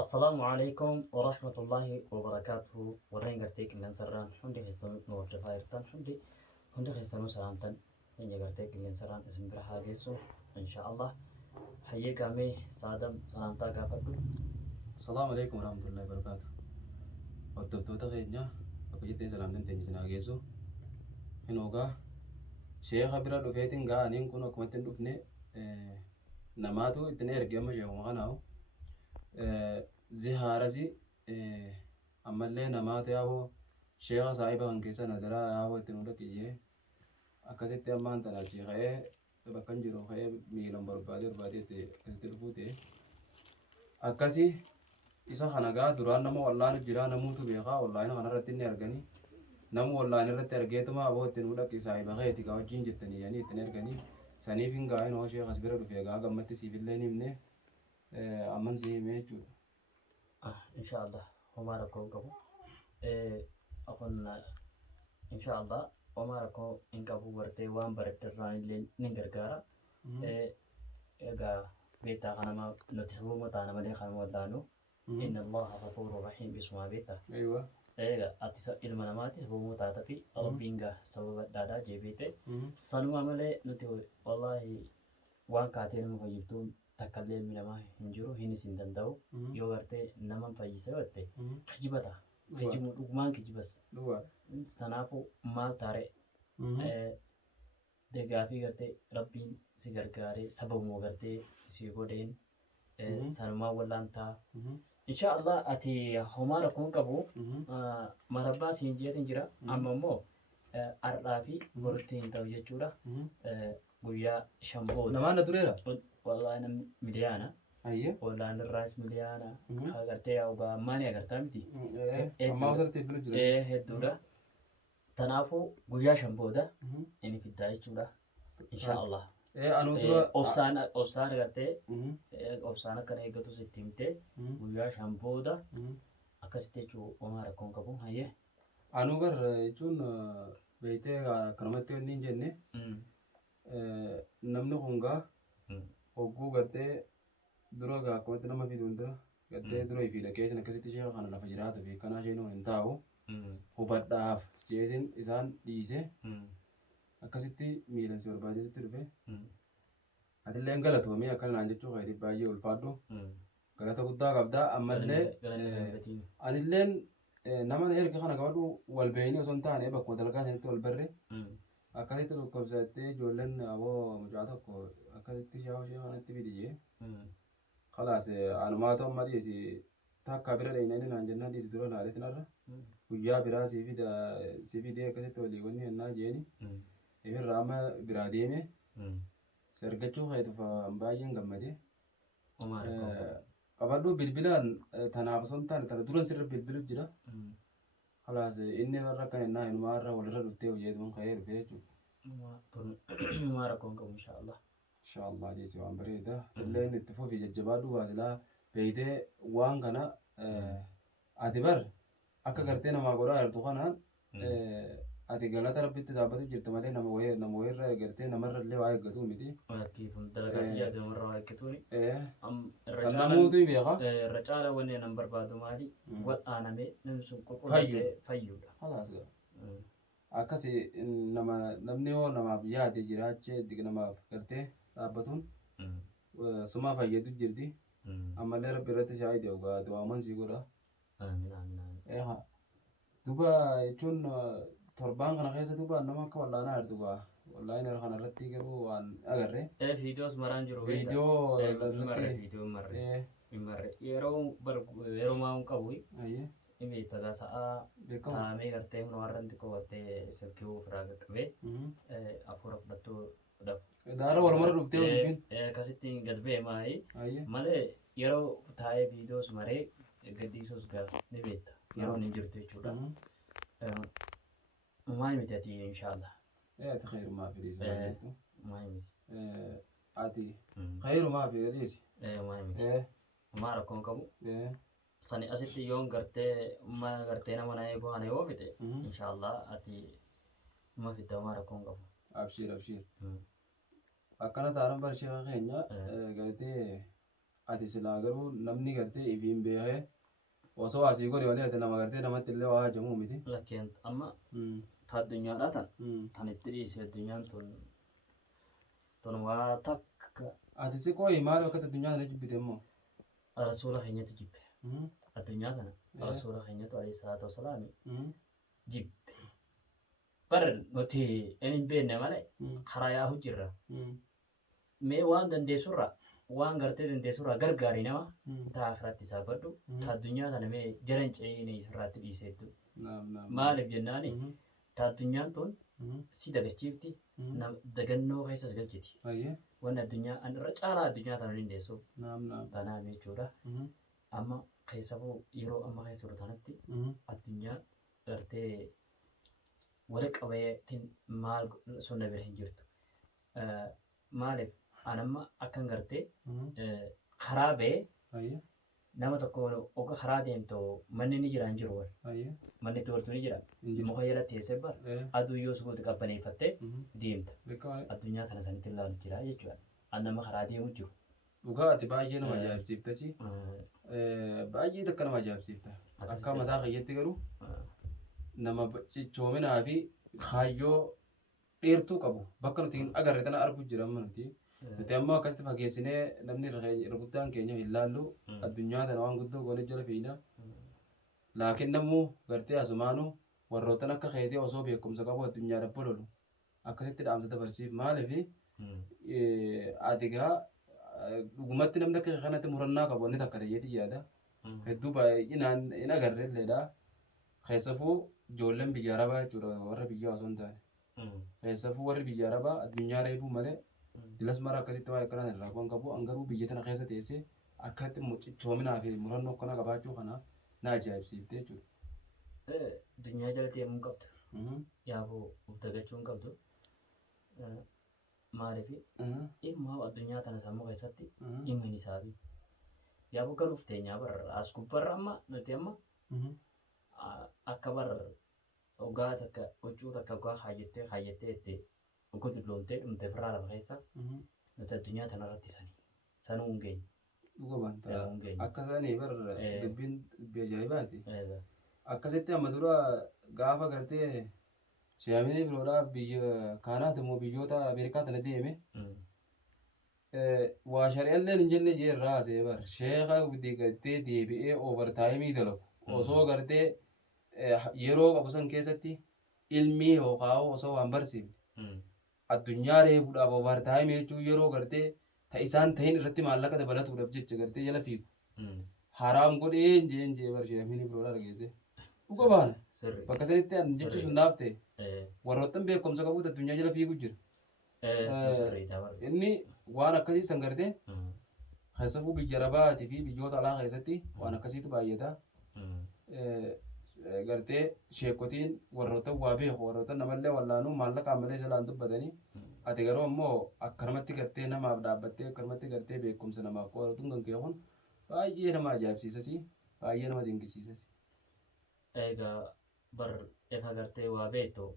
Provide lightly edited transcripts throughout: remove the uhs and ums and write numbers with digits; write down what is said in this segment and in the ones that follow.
السلام عليكم ورحمة الله وبركاته. ورين قرتيك اللي نسران حندي خيسان نور جفايرتان حندي خيسانو سلامتان إني قرتيك اللي نسران اسم برحا جيسو إن شاء الله. حييك أمي سادم سلامتا قافدو. السلام عليكم ورحمة الله وبركاته. Hordoftoota keenya bakka jirtanii salaamtaan teenya isin haa geessu. Hinoogaa sheeka bira dhufeetiin ga'aniin kun akkumatti hin dhufne namaatu itti na erge amma sheekuma kanaahu zihaarasi ammallee namaatu yaa'u sheeka saahiba kan keessa nadaraa yaa'u itti nu dhaqiyyee akkasitti ammaan tana achii ka'ee bakka hin jiru ka'ee miilan barbaadee itti dhufuu ta'e akkasii. Isa kana gaa duraan nama wallaan jira namuutu beekaa wallaan kanarratti inni arganii namu wallaan irratti argeetuma aboo itti nu dhaqi saahiba keeti gaa wajjin jirtanii yaanii ittiin erganii saniif hin gaa'in hoo sheekas bira dhufe gaa gammatti siifillee hin himne amman si hime jechuudha. Inshaallah homaa rakkoo hin qabu. Akun inshaallah homaa rakkoo hin qabu bartee waan baraddarraan illee ni gargaara. Egaa beektaa kanama nuti sababa taana malee kanuma wallaanu. إن الله غفور رحيم اسمه بيتا. أيوة. إيه أتيس المناماتي سبومو تاتا في ربينغا سبب دادا جيبيته. سنو عمله نتيو والله وان كاتين مفيدون تكلم من ما هنجرو هني سندن داو يوغرتي نمان فايسه وته خجبتا خجم دوغمان خجبس تنافو مال تاري دغافي غرتي ربين سيغرغاري سبب مو غرتي سيغودين سنما ولانتا إن شاء الله أتي همارا كون كبو مربى سينجيتين جرا أما مو أرلافي بروتين تاو يجورا ويا شامبو نمان نتوريرا والله أنا مليانا أيه والله أنا الراس مليانا أغرتي أوغا ماني أغرتا متي أما وصلت بلو جرا إيه هدورا تنافو ويا شامبو دا يعني في الداي جورا إن شاء الله أنا ترى obsaan agartee obsaan akkana eeggatu sitti himtee guyyaa shambooda akkasitti jechuun homaa rakkoon qabu hayyee. Anu bar jechuun beektee kanumatti wanni hin jenne namni kun gaa hogguu gartee dura gaa akkumatti nama fiduun dura gartee dura ifii dhaqeetiin akkasitti sheeka kana lafa jiraatu fi kanaa isheen hin taa'u hubadhaaf jeetiin isaan dhiise. Akkasitti miilansi barbaadeesitti dhufe atillee galatoomii akkana naan jechuu kan baay'ee ulfaadhu galata guddaa qabdaa ammallee anilleen nama erga kana qabadhu wal beeyni osoo hin taane bakkuma dalagaa sanitti wal barre akkasitti dhukkubsattee ijoolleen aboo mucaa tokko akkasitti shaawoo ishee kanatti fidiyee khalaas anumaatu amma dhiisi takka bira dheeyna inni naan jennaan dhiisi dura laaleetin arra guyyaa biraa si fidee akkasitti walii wanni hennaa jeeni. Ifirraa amma biraa deeme sargachuu keetuuf baay'een gammadee qabadhu bilbilaan tanaaf osoo hin taane tana duran sirra bilbiluuf jira. Khalaas inni irra kan ennaa hinumaa irra walirra dhuftee hojjeetuun ka'ee dhufe jechuudha. Homaa rakkoon qabu inshaallah. Inshaallah jechi waan bareeda. Illee inni itti fufi jajjabaadhu waasilaa beeytee waan kana ati bar akka gartee namaa godhaa jirtu kanaan ati galata rabbitti saabatu jirta malee nama wayirra gartee namarra illee waa eeggatu miti. Akkiitun dalagaatti yaadu namarra waa eeggatuuni. Kan namoota beeka. Irra caala wanni nan barbaadu maali wadhaanamee namni sun qulqullatee fayyuudha. Halaas akkasi namni yoo namaaf yaade jiraachee namaaf gartee dhaabbatuun suma fayyadu jirti. Ammallee rabbi irratti si haayide dhugaa du'aaman si godha. Duba jechuun torbaan kana keessa duuba nama akka wallaanaa jirtu gaa wallaahin irra kana irratti garuu waan agarre. Viidiyoos maraan jiru. Viidiyoo marre yeroo maa'uun qabu. Imi tagaa sa'aa taa'amee gartee kun warra inti qabattee silkii ofirraa qaqqabee afuura fudhattuu dhabu. Daara walumarra dhuftee hojjetin. Akkasitti gad ba'e maayii malee yeroo taa'ee viidiyoos maree gadhiisuus gaa ni beekta yeroo inni jirtu jechuudha. Maal miti ati inshaallah. Ati khayrumaa fi dhiisi. Maal miti. Ati khayrumaa fi dhiisi. Maal miti. Maal rakkoon qabu. Sani asitti yoon gartee nama na eeguu kana yoo fite inshaallah ati ma fidda maal rakkoon qabu. Abshir. Akkana taanaan barshee keenya gartee ati silaa garuu namni gartee ifiin beekee osoo asii godhe malee ati nama gartee namatti illee waa hajamuu miti. Lakkeen amma ta addunyaadhaa tan itti dhiise addunyaan tun waa takka. Ati si qooyi maali akka addunyaa tana jibbite immoo? Rasuula keenyatu jibbe. Addunyaa tana rasuula keenyatu alayhi salaatu wasalaam jibbe. Bar nuti hin beekne malee karaa yaa'u jirra. Mee waan dandeessurra waan gartee dandeessurra gargaarii nama taa akhiratti isaa badhu ta addunyaa tana mee jalan ce'inii irraatti dhiiseettu. Maaliif jennaani ta addunyaan tun si dagachiifti dagannoo keessas galchiti. Wanni addunyaa irra caalaa addunyaa tana dandeessu tanaaf jechuudha. Amma keessafuu yeroo amma keessa jiru tanatti addunyaa gartee wal qabeetiin maal sunna bira hin jirtu. Maaliif anamma akkan gartee karaa ba'ee nama tokko oga karaa deemtu manni ni jira hin jiru wal. Manni tuurtu ni jira. Muka jala teessee bar aduu yoo suguuti qabbaneeffattee deemta. Addunyaa tana sanitti ilaalu jira jechuudha. Annama karaa deemu jiru. Dhugaati baay'ee nama ajaa'ibsiiftasi. Baay'ee takka nama ajaa'ibsiifta. Akka mataa kiyyaatti garuu nama cichoominaa fi kaayyoo dheertuu qabu bakka nuti hin agarre tana arguu jira amma nuti. Nuti ammoo akkasitti fageessinee namni irra guddaan keenya hin laallu addunyaa tana waan guddoo goone jala fiina. Laakiin namuu gartee asumaanuu warroottan akka keetii osoo beekumsa qabu addunyaa dabba lolu akkasitti dhaamsa dabarsiif maaliif ati gaa dhugumatti namni akka kanatti murannaa qabu wanni takka ta'eeti yaada. Hedduu baay'inaan hin agarre illeedha. Keessafuu ijoolleen biyya arabaa jechuudha warra biyya osoo hin taane. Keessafuu warri biyya arabaa addunyaa reebuu malee dilas mara akkasitti waa akkanaan irraa waan qabu angaruu biyya tana keessa teessee akkatti cichoominaa fi murannoo akkana qabaachuu kanaaf na ajaa'ibsiifte jechuudha. Addunyaa jala deemuu qabdu. Yaaboo of dagachuu hin qabdu. Maaliif dhimma addunyaa tana sammuu keessatti dhimma hin isaafi. Yaaboo galuuf teenyaa barra as gubbarra amma nuti amma akka barra ogaa takka huccuu takka ogaa kaayyattee itti ogaa dibloomtee dhumte firraa lafa keessa nuti addunyaa tanarratti sanuu hin geenye. Dhuga banta akka sanii barra dubbiin ajaa'ibaati. Akkasitti amma dura gaafa gartee Sheeyaminii firoodhaa biyya kaanaati immoo biyyoota Ameerikaa tana deeme waa shari'allee hin jenne jee irraa haasee bar sheeka gartee deebi'ee oovartaayimii dalagu osoo gartee yeroo qabu san keessatti ilmii yookaan osoo waan barsiifne addunyaa reebuudhaaf oovartaayimii jechuun yeroo gartee ta isaan ta'in irratti maallaqa dabalatuudhaaf jecha gartee jala fiigu haraam godhee jeen jee bar Sheeyaminii firoodhaa dhageesse dhuga baana. Bakka sanitti an jechi sun naaf ta'e warroottan beekumsa qabuutu addunyaa jala fiiguu jira. Inni waan akkasii san gartee keessafuu biyya arabaatii fi biyyoota alaa keessatti waan akkasiitu baay'ata. Gartee sheekotiin warroottan waa beeku warroottan namallee wallaanuu maallaqaan malee jalaan dubbatanii ati garuu ammoo akkanumatti gartee namaaf dhaabbattee akkanumatti gartee beekumsa namaaf qoodatuun kan kee kun baay'ee nama ajaa'ibsiisasi baay'ee nama dinqisiisasi. Egaa bar efa gartee waa beektu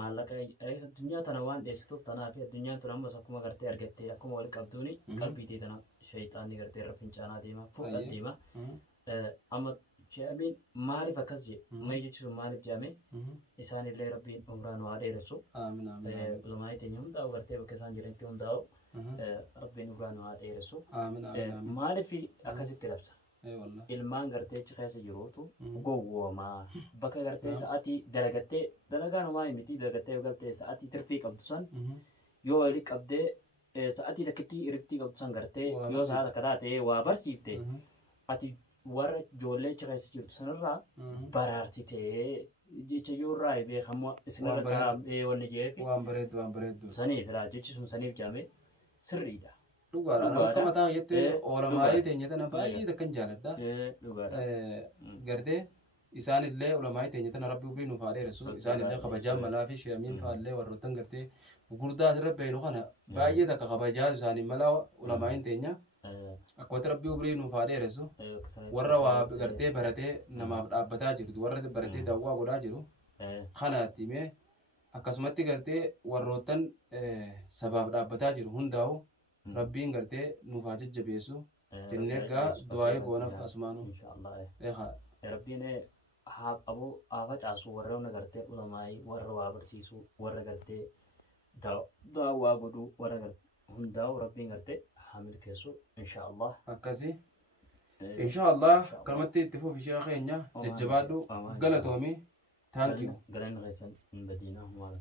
maallaqa addunyaa tana waan dheessituuf tanaa fi addunyaan tun ammas akkuma gartee argattee akkuma wal qabduuni qalbiitii tana shayxaanni gartee irra fincaanaa deema fuudhaa deema. Amma Sheeyamiin maaliif akkas jedhe may jechuun maaliif jedhame isaanillee rabbiin umraan waa dheeressu ulumaanii teenya hundaa'u gartee bakka isaan jiranitti hundaa'u rabbiin umraan waa dheeressu maaliif akkasitti labsa. Ilmaan gartee achi keessa jiruutu gowwoomaa bakka gartee sa'aatii dalagattee dalagaan waa miti dalagattee galtee sa'aatii tirfii qabdu san yoo wali qabdee sa'aatii takkitti iriftii qabdu san gartee yoo sa'a takka taate waa barsiifte ati warra ijoollee achi keessa jirtu sanirraa baraarsitee jecha yoo irraa beekamu isinirra taraamee wanni jeefi waan bareeddu saniif jechi sun saniif jedhame sirriidha. Dhugaadhaan akka mataa jettee oolamaayii teenya tana baay'ee takkan jaaladha. Gartee isaanillee oolamaayii teenya tana rabbi ubii nuuf haa dheeressu isaanillee kabajaan malaa fi Sheeyamiin fa'aallee warroottan gartee gurguddaa asirra beenu kana baay'ee takka kabajaa isaanii malaa oolamaayii teenya akkootti rabbi ubii nuuf haa dheeressu warra waa gartee baratee namaaf dhaabbataa jirtu warra baratee daawwaa godhaa jiru kanaatti himee akkasumatti gartee warroottan sabaaf dhaabbataa jiru hundaa'u rabbiin gartee nuuf haa jajjabeessu jennee egaa du'aa'ee goonaaf asumaanuu. Rabbiin abu haa facaasu warra humna gartee ulamaa'ii warra waa barsiisuu warra gartee daawwaa godhuu warra hundaa'u rabbiin gartee haa milkeessu inshaallah. Akkasii inshaallah kanumatti itti fufi ishee keenya jajjabaadhu galatoomii taankii. Galanni keessan hin badiinaa.